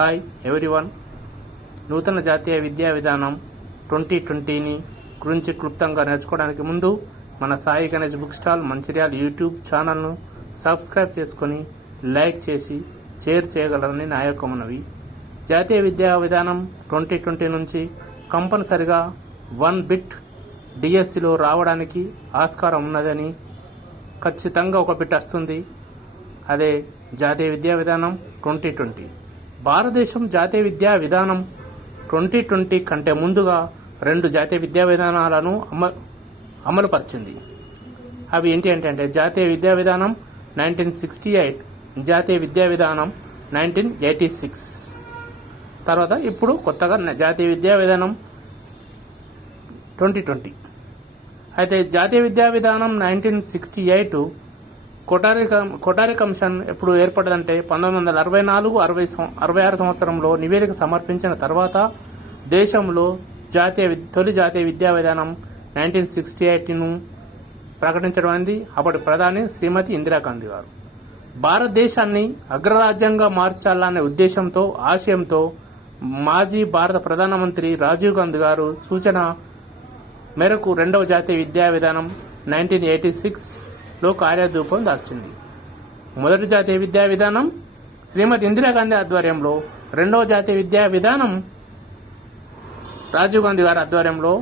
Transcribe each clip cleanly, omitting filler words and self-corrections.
Hi everyone. నూతన జాతీయ విద్యా విధానం 2020ని గురించి క్లుప్తంగా నేర్చుకోవడానికి ముందు మన Sai Ganesh book stall Mancherial YouTube ఛానల్ను సబ్స్క్రైబ్ చేసుకొని లైక్ చేసి షేర్ చేయగలరని నా యొక్క మనవి. జాతీయ విద్యా విధానం 2020 నుంచి కంపల్సరిగా 1 బిట్ డిఎస్సిలో రావడానికి ఆస్కారం ఉన్నదని, ఖచ్చితంగా 1 బిట్ వస్తుంది. అదే జాతీయ విద్యా విధానం 2020. భారతదేశం జాతీయ విద్యా విధానం 2020 కంటే ముందుగా 2 జాతీయ విద్యా విధానాలను అమలుపరిచింది. అవి ఏంటి అంటే జాతీయ విద్యా విధానం 1968, జాతీయ విద్యా విధానం 1986. తర్వాత ఇప్పుడు కొత్తగా జాతీయ విద్యా విధానం 2020. అయితే జాతీయ విద్యా విధానం 1968 కొటారి కమిషన్ ఎప్పుడు ఏర్పడదంటే 1964-66 సంవత్సరంలో నివేదిక సమర్పించిన తర్వాత దేశంలో తొలి జాతీయ విద్యా విధానం 1968ను ప్రకటించడం అయింది. అప్పటి ప్రధాని శ్రీమతి ఇందిరాగాంధీ గారు. భారతదేశాన్ని అగ్రరాజ్యంగా మార్చాలనే ఉద్దేశంతో, ఆశయంతో మాజీ భారత ప్రధానమంత్రి రాజీవ్ గాంధీ గారు సూచన మేరకు 2వ జాతీయ విద్యా విధానం 1986లో కార్యరూపం దాల్చింది. మొదటి జాతీయ విద్యా విధానం శ్రీమతి ఇందిరాగాంధీ ఆధ్వర్యంలో, 2వ జాతీయ విద్యా విధానం రాజీవ్ గాంధీ గారి ఆధ్వర్యంలో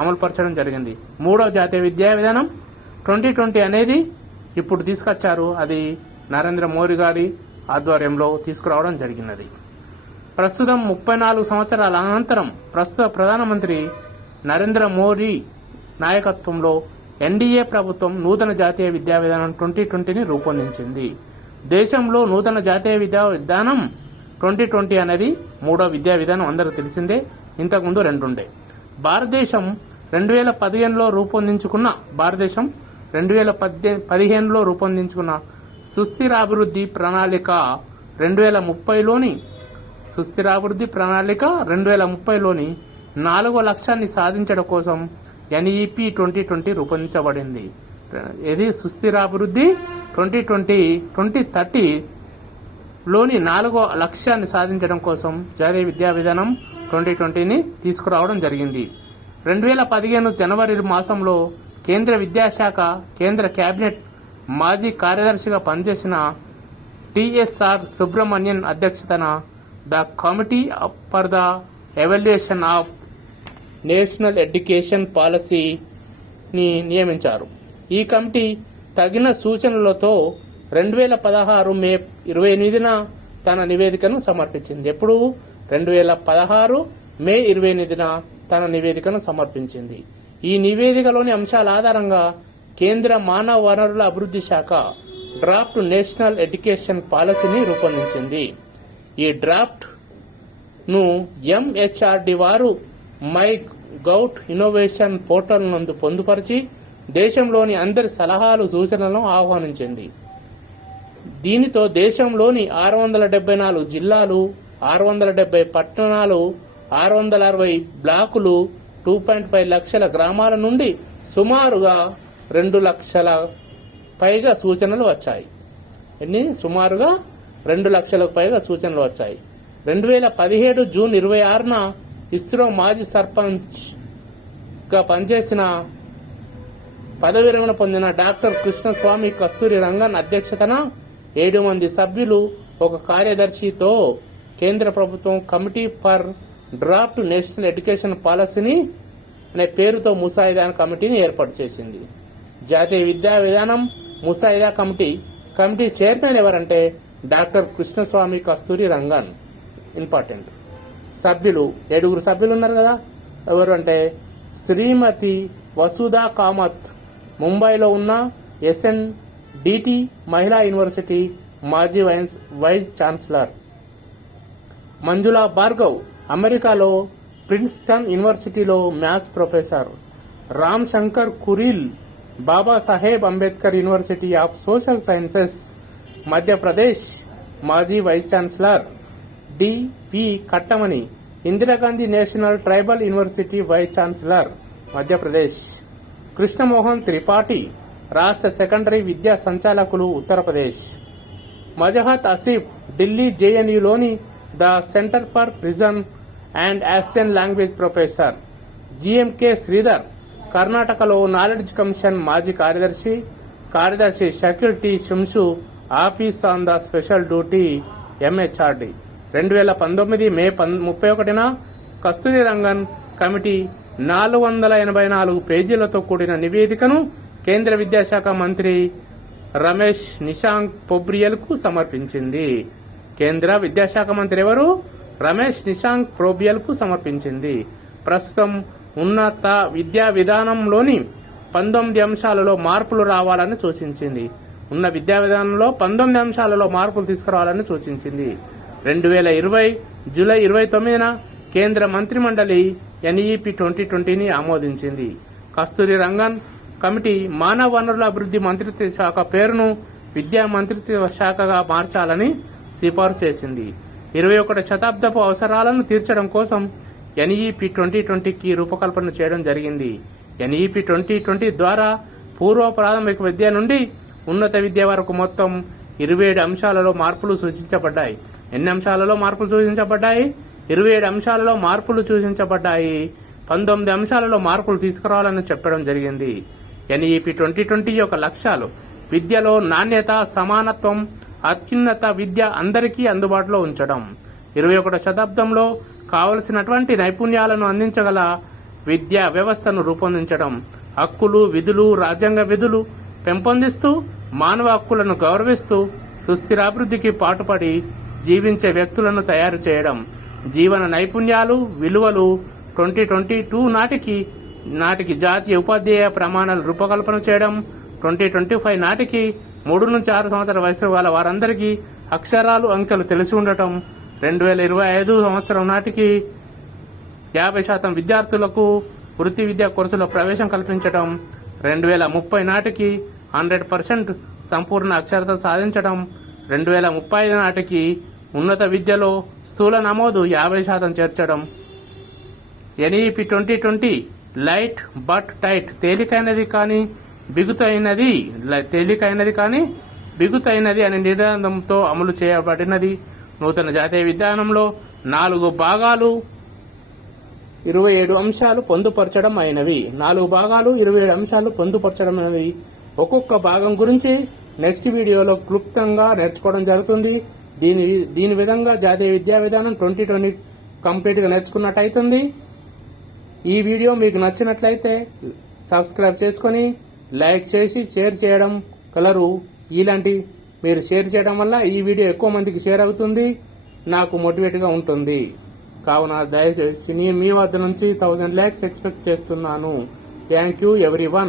అమలుపరచడం జరిగింది. 3వ జాతీయ విద్యా విధానం 2020 అనేది ఇప్పుడు తీసుకొచ్చారు. అది నరేంద్ర మోదీ గారి ఆధ్వర్యంలో తీసుకురావడం జరిగినది. ప్రస్తుతం 34 సంవత్సరాల అనంతరం ప్రస్తుత ప్రధానమంత్రి నరేంద్ర మోదీ నాయకత్వంలో ఎన్డీఏ ప్రభుత్వం నూతన జాతీయ విద్యా విధానం 2020ని రూపొందించింది. దేశంలో నూతన జాతీయ విద్యా విధానం 2020 అనేది 3వ విద్యా విధానం అందరూ తెలిసిందే. ఇంతకుముందు 2 ఉండే. భారతదేశం 2015లో రూపొందించుకున్న సుస్థిరాభివృద్ధి ప్రణాళిక 2030లోని 4వ లక్ష్యాన్ని సాధించడం కోసం ఎన్ఈపీ 2020 రూపొందించబడింది. ఇది సుస్థిరాభివృద్ధి 2030లోని 4వ లక్ష్యాన్ని సాధించడం కోసం జాతీయ విద్యా విధానం 2020ని తీసుకురావడం జరిగింది. 2015 జనవరి మాసంలో కేంద్ర విద్యాశాఖ, కేంద్ర కేబినెట్ మాజీ కార్యదర్శిగా పనిచేసిన టిఎస్ఆర్ సుబ్రహ్మణ్యన్ అధ్యక్షతన the committee for the evaluation of national education పాలసీని నియమించారు. ఈ కమిటీ తగిన సూచనలతో 2016 మే 28న తన నివేదికను సమర్పించింది. ఎప్పుడు 2016 మే 28న తన నివేదికను సమర్పించింది. ఈ నివేదికలోని అంశాల ఆధారంగా కేంద్ర మానవ వనరుల అభివృద్ధి శాఖ డ్రాఫ్ట్ నేషనల్ ఎడ్యుకేషన్ పాలసీని రూపొందించింది. ఈ డ్రాఫ్ట్ ను ఎంహెచ్ఆర్డి వారు మై గౌట్ ఇన్నోవేషన్ పోర్టల్ నందు పొందుపరిచి దేశంలోని అందరి సలహాలు, సూచనలను ఆహ్వానించింది. దీనితో దేశంలోని 674 జిల్లాలు, 670 పట్టణాలు, 660 బ్లాకులు, 2.5 లక్షల గ్రామాల నుండి సుమారుగా 2 లక్షల పైగా సూచనలు వచ్చాయి. సుమారుగా 2 లక్షలకు పైగా సూచనలు వచ్చాయి. 2017 జూన్ 26న ఇస్రో మాజీ సర్పంచ్ గా పనిచేసిన పదవి విరమణ పొందిన డాక్టర్ కృష్ణస్వామి కస్తూరి రంగన్ అధ్యక్షతన 7 మంది సభ్యులు, ఒక కార్యదర్శితో కేంద్ర ప్రభుత్వం committee for draft national education పాలసీని అనే పేరుతో ముసాయిదా కమిటీని ఏర్పాటు చేసింది. జాతీయ విద్యా విధానం ముసాయిదా కమిటీ చైర్మన్ ఎవరంటే డాక్టర్ కృష్ణస్వామి కస్తూరి రంగన్. ఇంపార్టెంట్. సభ్యులు 7 సభ్యులు ఉన్నారు కదా. ఎవరు అంటే శ్రీమతి వసుధా కామత్, ముంబైలో ఉన్న ఎస్ఎన్డిటి మహిళా యూనివర్సిటీ మాజీ వైస్ ఛాన్సలర్. మంజులా భార్గవ్, అమెరికాలో ప్రిన్స్టన్ యూనివర్సిటీలో maths professor. Ram Shankar Kuril, Babasaheb Ambedkar university of social sciences, Madhya Pradesh మాజీ vice chancellor. DV Kattimani, Indira Gandhi national tribal university vice chancellor, Madhya Pradesh. Krishna Mohan Tripathi, రాష్ట్ర సెకండరీ విద్యా సంచాలకులు, ఉత్తరప్రదేశ్. మజహత్ ఆసిఫ్, ఢిల్లీ జేఎన్యూలోని the centre for Persian and Asian language professor GMK Sridhar, కర్ణాటకలో నాలెడ్జ్ కమిషన్ మాజీ కార్యదర్శి Shakeel T Shamsu, office on the special duty MHRD. 2019 May 31న Kasturi Rangan committee 484 పేజీలతో కూడిన నివేదికను కేంద్ర విద్యాశాఖ మంత్రి రమేష్ నిశాంక్ పొబ్రియల్ కు సమర్పించింది. కేంద్ర విద్యాశాఖ మంత్రి ఎవరు? రమేష్ నిశాంక్ పొబ్రియల్ కు సమర్పించింది. ప్రస్తుతం ఉన్నత విద్యా విధానంలోని 19 అంశాలలో మార్పులు రావాలని సూచించింది. ఉన్న విద్యా విధానంలో 19 అంశాలలో మార్పులు తీసుకురావాలని సూచించింది. 2020 జూలై 29న కేంద్ర మంత్రిమండలి ఎన్ఈపీ 2020ని ఆమోదించింది. కస్తూరి రంగన్ కమిటీ మానవ వనరుల అభివృద్ధి మంత్రిత్వ శాఖ పేరును విద్యా మంత్రిత్వ శాఖగా మార్చాలని సిఫార్సు చేసింది. 21వ శతాబ్దపు అవసరాలను తీర్చడం కోసం ఎన్ఈపీ 2020కి రూపకల్పన చేయడం జరిగింది. ఎన్ఈపీ 2020 ద్వారా పూర్వ ప్రాథమిక విద్య నుండి ఉన్నత విద్య వరకు మొత్తం 27 అంశాలలో మార్పులు సూచించబడ్డాయి. ఎన్ని అంశాలలో మార్పులు సూచించబడ్డాయి? 27 అంశాలలో మార్పులు సూచించబడ్డాయి. 19 అంశాలలో మార్పులు తీసుకురావాలని చెప్పడం జరిగింది. ఎన్ఈపీ 2020 యొక్క లక్ష్యాలు: విద్యలో నాణ్యత, సమానత్వం, అత్యున్నత విద్య అందరికీ అందుబాటులో ఉంచడం, 21వ శతాబ్దంలో కావలసినటువంటి నైపుణ్యాలను అందించగల విద్యా వ్యవస్థను రూపొందించడం, హక్కులు, విధులు, రాజ్యాంగ విధులు పెంపొందిస్తూ మానవ హక్కులను గౌరవిస్తూ సుస్థిరాభివృద్ధికి పాటుపడి జీవించే వ్యక్తులను తయారు చేయడం, జీవన నైపుణ్యాలు, విలువలు 2022 నాటికి జాతీయ ఉపాధ్యాయ ప్రమాణాలు రూపకల్పన చేయడం, 2025 నాటికి 3 నుంచి 6 సంవత్సరాల వయసు గల వారందరికీ అక్షరాలు, అంకెలు తెలిసి ఉండటం, 2025 సంవత్సరం నాటికి 50% విద్యార్థులకు వృత్తి విద్యా కోర్సులో ప్రవేశం కల్పించడం, 2030 నాటికి 100% సంపూర్ణ అక్షరత సాధించడం, 2035 నాటికి ఉన్నత విద్యలో స్థూల నమోదు 50% చేర్చడం. ఎన్ఈపీ 2020 లైట్ బట్ టైట్, తేలికైనది కానీ బిగుతైనది అనే నినాదంతో అమలు చేయబడినది. నూతన జాతీయ విధానంలో 4 భాగాలు 27 అంశాలు పొందుపరచడం అయినవి. 4 భాగాలు 27 అంశాలు పొందుపరచడం అయినవి. ఒక్కొక్క భాగం గురించి నెక్స్ట్ వీడియోలో క్లుప్తంగా నేర్చుకోవడం జరుగుతుంది. దీని విధంగా జాతీయ విద్యా విధానం 2020 కంప్లీట్ గా నేర్చుకున్నట్టయితుంది. ఈ వీడియో మీకు నచ్చినట్లయితే సబ్స్క్రైబ్ చేసుకొని లైక్ చేసి షేర్ చేయడం కలరు. ఇలాంటి మీరు షేర్ చేయడం వల్ల ఈ వీడియో ఎక్కువ మందికి షేర్ అవుతుంది, నాకు మోటివేట్ గా ఉంటుంది. కావున దయచేసి మీ వద్ద నుంచి 1000 లైక్స్ ఎక్స్పెక్ట్ చేస్తున్నాను. Thank you everyone.